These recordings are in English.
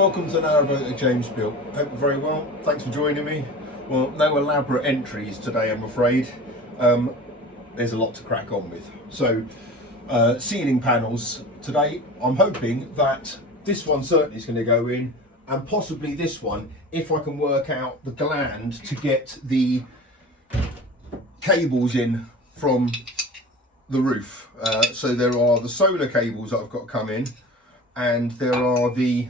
Welcome to another boat that James built. Hope you're very well. Thanks for joining me. Well, no elaborate entries today, I'm afraid. There's a lot to crack on with. So, ceiling panels today. I'm hoping that this one certainly is going to go in, and possibly this one, if I can work out the gland to get the cables in from the roof. So there are the solar cables that I've got to come in, and there are the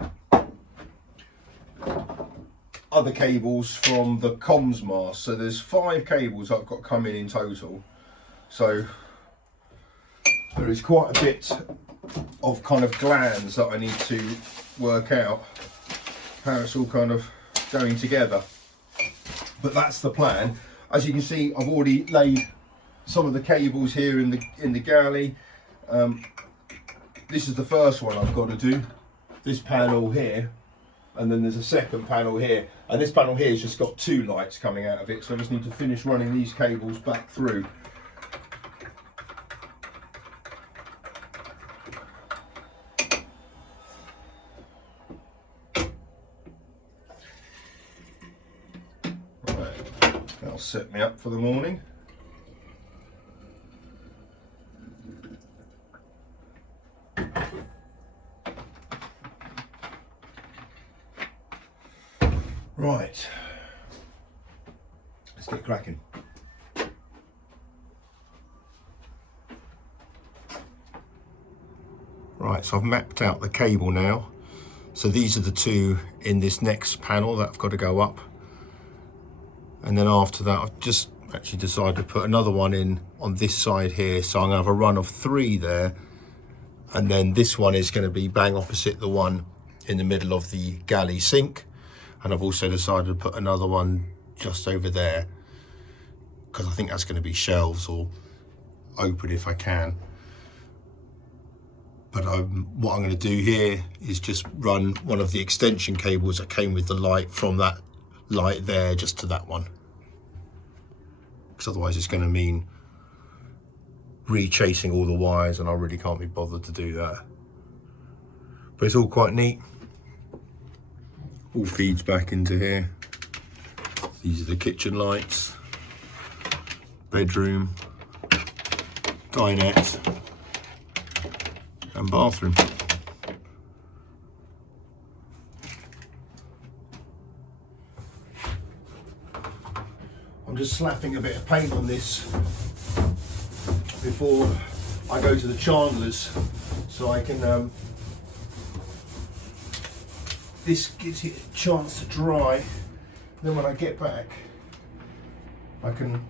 other cables from the comms mast. So there's 5 cables I've got to come in total. So there is quite a bit of kind of glands that I need to work out how it's all kind of going together. But that's the plan. As you can see, I've already laid some of the cables here in the galley. This is the first one I've got to do. This panel here, and then there's a second panel here, and this panel here has just got 2 lights coming out of it, so I just need to finish running these cables back through. Right, that'll set me up for the morning. Right, let's get cracking. Right, so I've mapped out the cable now. So these are the 2 in this next panel that I've got to go up. And then after that, I've just actually decided to put another one in on this side here. So I'm going to have a run of 3 there. And then this one is going to be bang opposite the one in the middle of the galley sink. And I've also decided to put another one just over there, because I think that's going to be shelves or open if I can. But what I'm going to do here is just run one of the extension cables that came with the light from that light there just to that one. Because otherwise it's going to mean re-chasing all the wires, and I really can't be bothered to do that. But it's all quite neat. All feeds back into here. These are the kitchen lights, bedroom, dinette, and bathroom. I'm just slapping a bit of paint on this before I go to the chandlers, so I can this gives it a chance to dry. Then when I get back, I can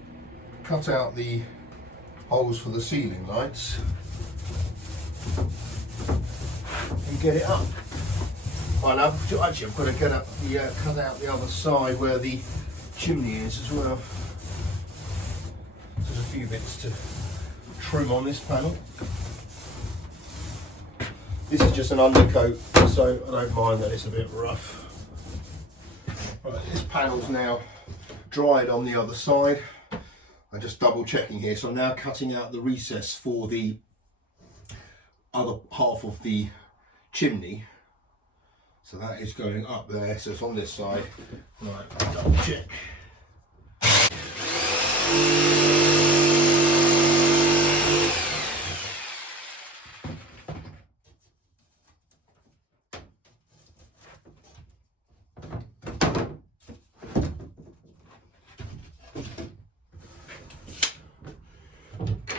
cut out the holes for the ceiling lights and get it up. Well, actually I've got to get up the cut out the other side where the chimney is as well. There's a few bits to trim on this panel. This is just an undercoat, so I don't mind that it's a bit rough. Right, this panel's now dried on the other side. I'm just double checking here, so I'm now cutting out the recess for the other half of the chimney. So that is going up there, so it's on this side. Right, I'll double check.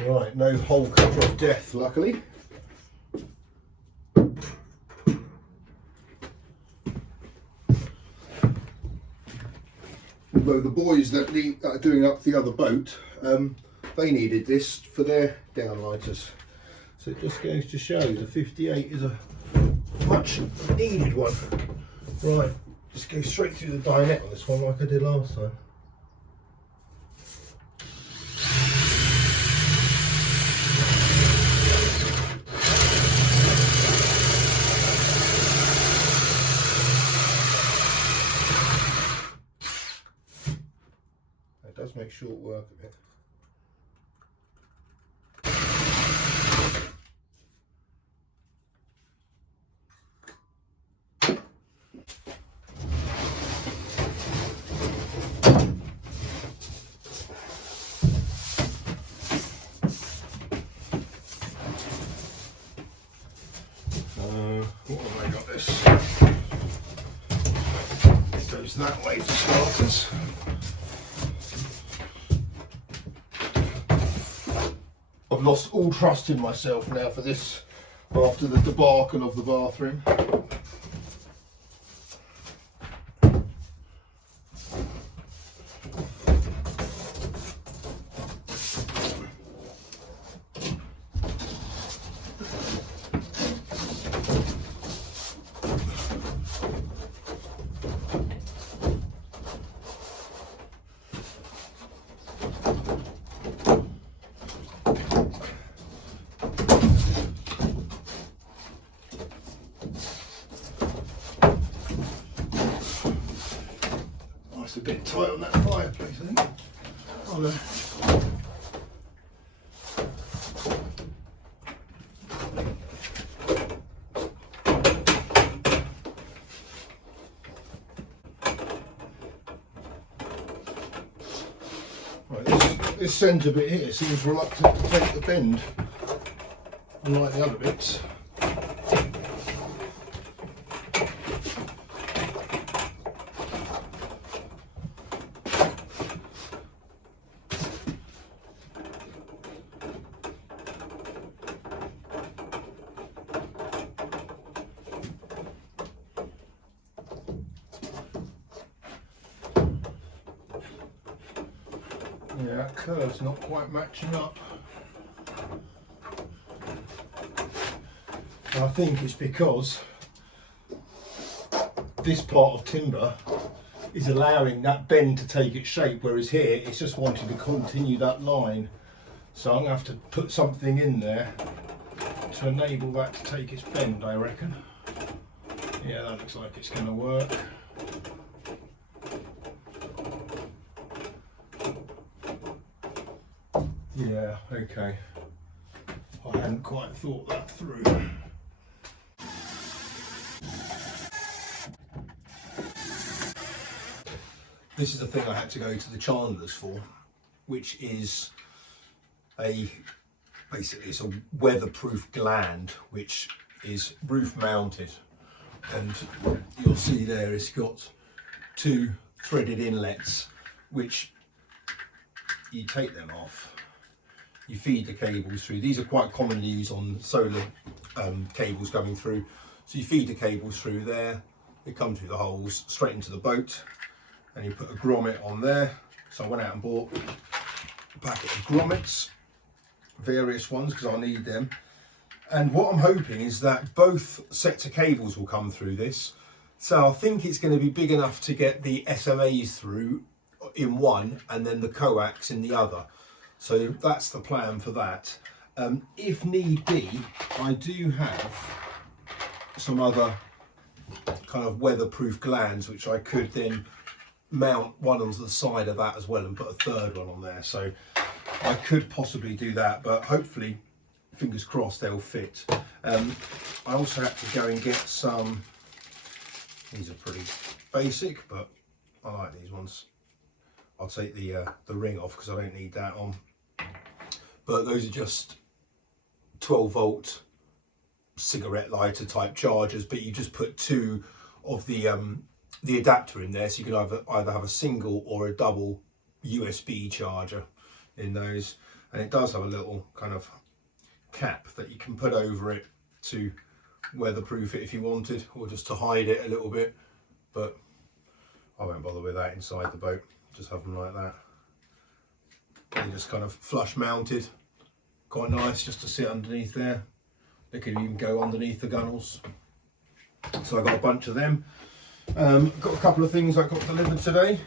Right, no hole cutter of death, luckily. Although the boys that are doing up the other boat, they needed this for their downlighters. So it just goes to show the 58 is a much needed one. Right, just go straight through the dinette on this one like I did last time. Does make short work of it. this. It goes that way for starters. I've lost all trust in myself now for this after the debacle of the bathroom. It's a bit tight on that fireplace, I think. Oh, no. Right, this centre bit here seems reluctant to take the bend, unlike the other bits. Yeah, that curve's not quite matching up. And I think it's because this part of timber is allowing that bend to take its shape, whereas here it's just wanting to continue that line. So I'm going to have to put something in there to enable that to take its bend, I reckon. Yeah, that looks like it's going to work. Yeah, okay. I hadn't quite thought that through. This is the thing I had to go to the chandlers for, which is basically it's a weatherproof gland, which is roof mounted. And you'll see there it's got two threaded inlets, which you take them off. You feed the cables through. These are quite commonly used on solar cables coming through. So you feed the cables through there, they come through the holes straight into the boat, and you put a grommet on there. So I went out and bought a packet of grommets, various ones, because I'll need them. And what I'm hoping is that both sets of cables will come through this. So I think it's going to be big enough to get the SMAs through in one and then the coax in the other. So that's the plan for that. If need be, I do have some other kind of weatherproof glands which I could then mount one onto the side of that as well and put a third one on there. So I could possibly do that, but hopefully, fingers crossed, they'll fit. I also had to go and get some, these are pretty basic, but I like these ones. I'll take the ring off because I don't need that on. But those are just 12 volt cigarette lighter type chargers, but you just put two of the adapter in there, so you can either have a single or a double USB charger in those. And it does have a little kind of cap that you can put over it to weatherproof it if you wanted, or just to hide it a little bit, but I won't bother with that inside the boat. Just have them like that. They're just kind of flush mounted, quite nice just to sit underneath there. They could even go underneath the gunnels. So I got a bunch of them. Got a couple of things I got delivered today.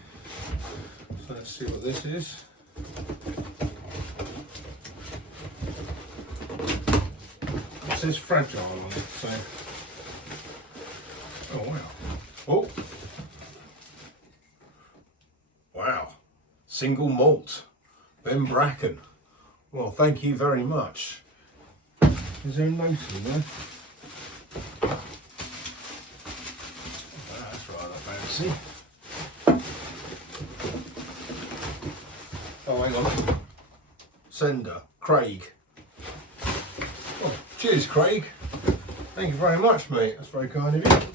So let's see what this is. It says fragile on it, so. Oh wow. Oh. Wow. Single malt. Ben Bracken. Well, thank you very much. Is there a note in there? That's rather fancy. Oh, hang on. Sender, Craig. Oh, cheers, Craig. Thank you very much, mate. That's very kind of you.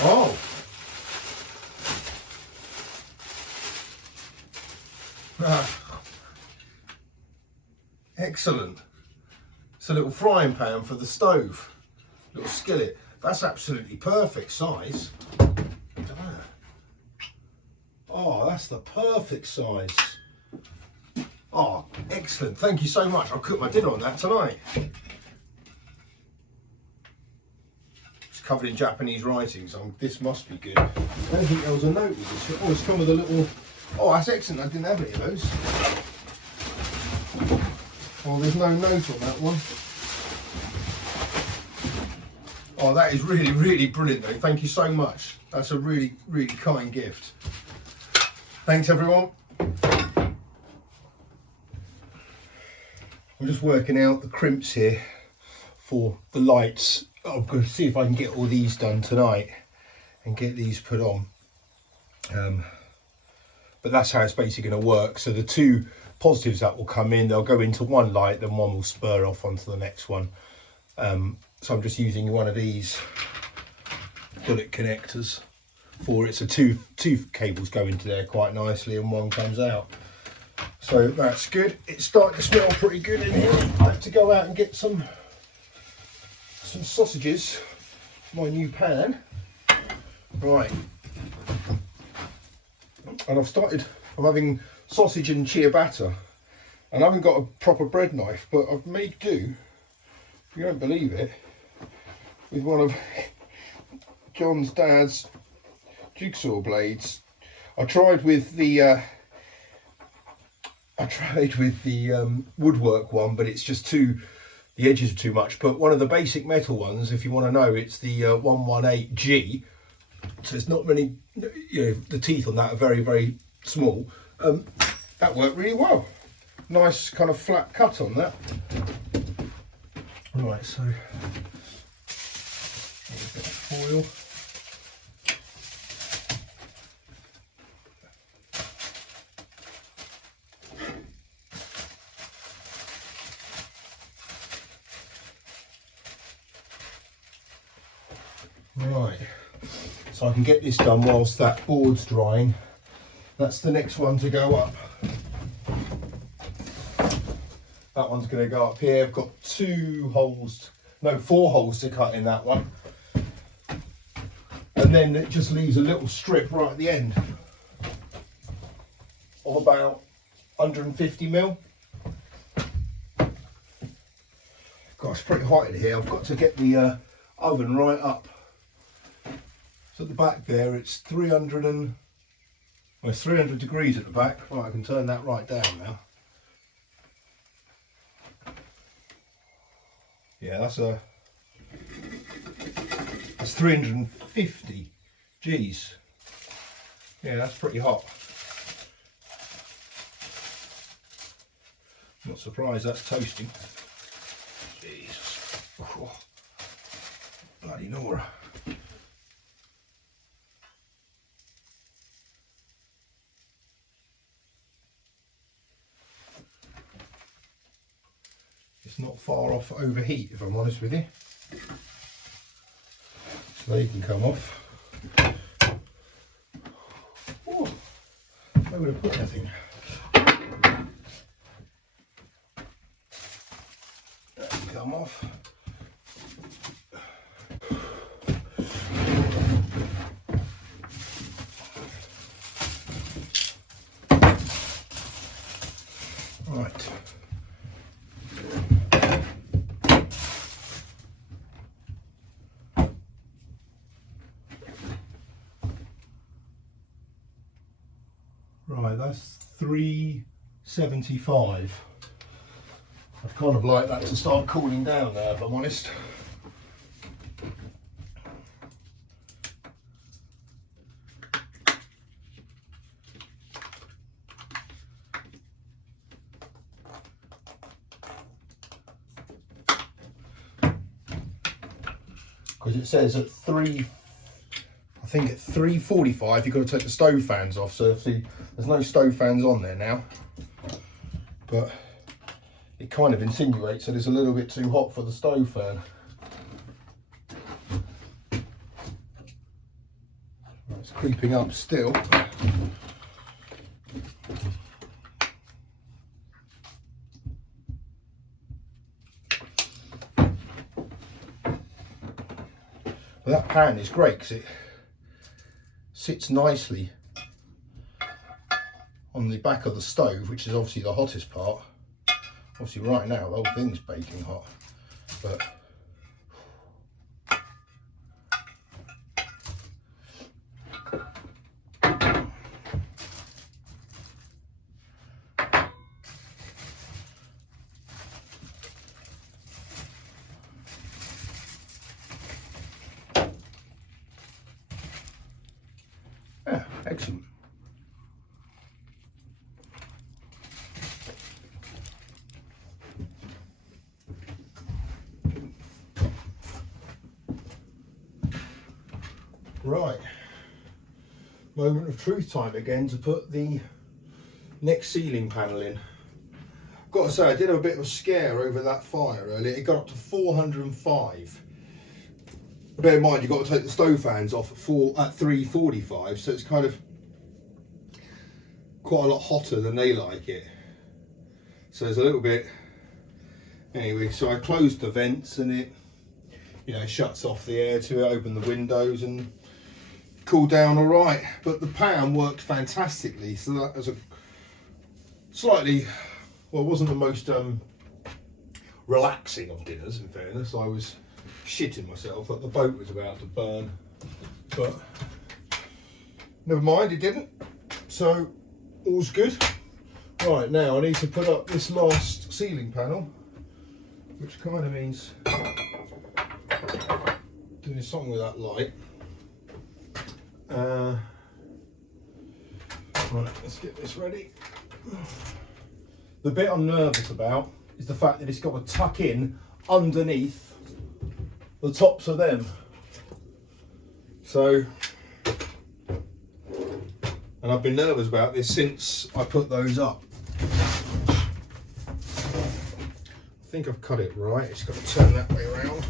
Oh. Excellent. It's a little frying pan for the stove. Little skillet. That's absolutely perfect size. Oh, that's the perfect size. Oh, excellent. Thank you so much. I'll cook my dinner on that tonight. It's covered in Japanese writing, so this must be good. I don't think there was a note with this. Oh, it's come with a little... Oh, that's excellent. I didn't have any of those. Oh, there's no note on that one. Oh, that is really, really brilliant though. Thank you so much. That's a really, really kind gift. Thanks everyone. I'm just working out the crimps here for the lights. I'm going to see if I can get all these done tonight and get these put on. But that's how it's basically going to work. So the two positives that will come in, they'll go into one light, then one will spur off onto the next one. So I'm just using one of these bullet connectors for it. So two cables go into there quite nicely and one comes out. So that's good. It's starting to smell pretty good in here. I have to go out and get some sausages for my new pan. Right. And I'm having sausage and ciabatta. And I haven't got a proper bread knife, but I've made do, if you don't believe it, with one of John's dad's jigsaw blades. I tried with the woodwork one, but it's just the edges are too much. But one of the basic metal ones, if you want to know, it's the 118G. So it's not really, the teeth on that are very, very small. That worked really well. Nice kind of flat cut on that. Right, so here's that foil. Right, so I can get this done whilst that board's drying. That's the next one to go up. That one's going to go up here. I've got 4 holes to cut in that one. And then it just leaves a little strip right at the end of about 150mm. God, it's pretty hot in here. I've got to get the oven right up. So at the back there, it's 300 degrees at the back. Right, I can turn that right down now. Yeah, that's 350 G's. Yeah, that's pretty hot. Not surprised that's toasting. Jesus. Oh, bloody Nora. It's not far off overheat, if I'm honest with you. So they can come off. Oh, I would have put anything. That can come off. Right. Right, that's 375. I'd kind of like that to start cooling down there, if I'm honest. Because it says at 345 you've got to take the stove fans off, so see, there's no stove fans on there now, but it kind of insinuates that it's a little bit too hot for the stove fan. creeping up still. But that pan is great because it sits nicely on the back of the stove, which is obviously the hottest part. Obviously right now the whole thing's baking hot, but yeah, excellent. Right, moment of truth time again to put the next ceiling panel in. Got to say, I did have a bit of a scare over that fire earlier. It got up to 405. Bear in mind, you've got to take the stove fans off at 345, so it's kind of quite a lot hotter than they like it. So there's a little bit. Anyway, so I closed the vents and it, you know, shuts off the air to it, open the windows and cool down all right. But the pan worked fantastically, so that was a slightly, well, it wasn't the most relaxing of dinners, in fairness. I was shitting myself that the boat was about to burn, but never mind, it didn't, so all's good. Right, now I need to put up this last ceiling panel, which kind of means doing something with that light. Right, let's get this ready. The bit I'm nervous about is the fact that it's got to tuck in underneath the tops of them. So, and I've been nervous about this since I put those up. I think I've cut it right. It's got to turn that way around.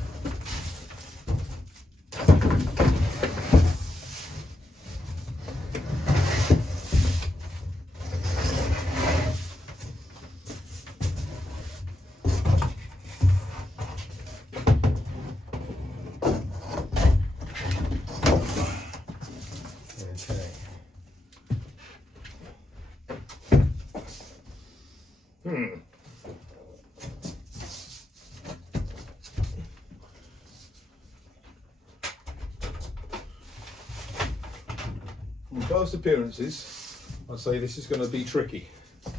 From first appearances, I'd say this is going to be tricky. Right,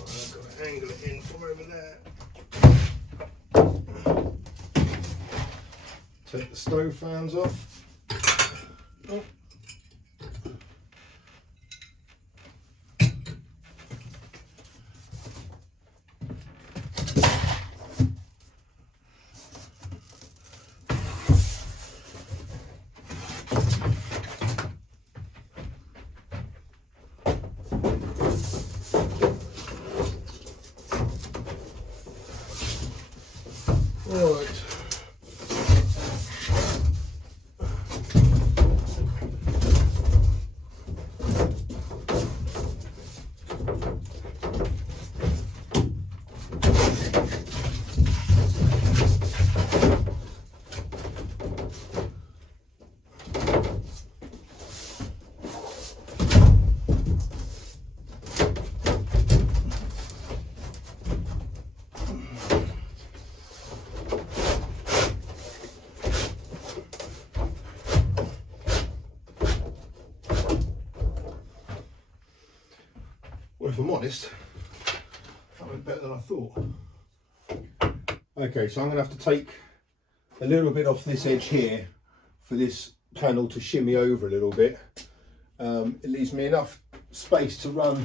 I've got to angle it in from over there. Take the stove fans off. Oh. Right. Well, if I'm honest, that went better than I thought. Okay, so I'm going to have to take a little bit off this edge here for this panel to shimmy over a little bit. It leaves me enough space to run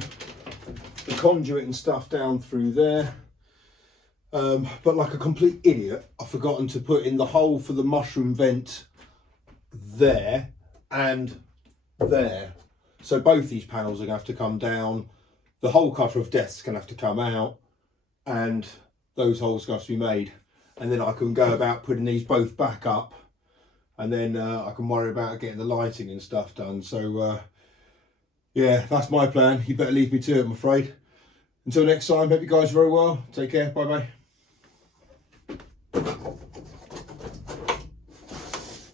the conduit and stuff down through there. But like a complete idiot, I've forgotten to put in the hole for the mushroom vent there and there. So both these panels are going to have to come down. The hole cutter of death's going to have to come out, and those holes are going to have to be made. And then I can go about putting these both back up and then I can worry about getting the lighting and stuff done. So yeah, that's my plan. You better leave me to it, I'm afraid. Until next time, hope you guys are very well. Take care. Bye bye.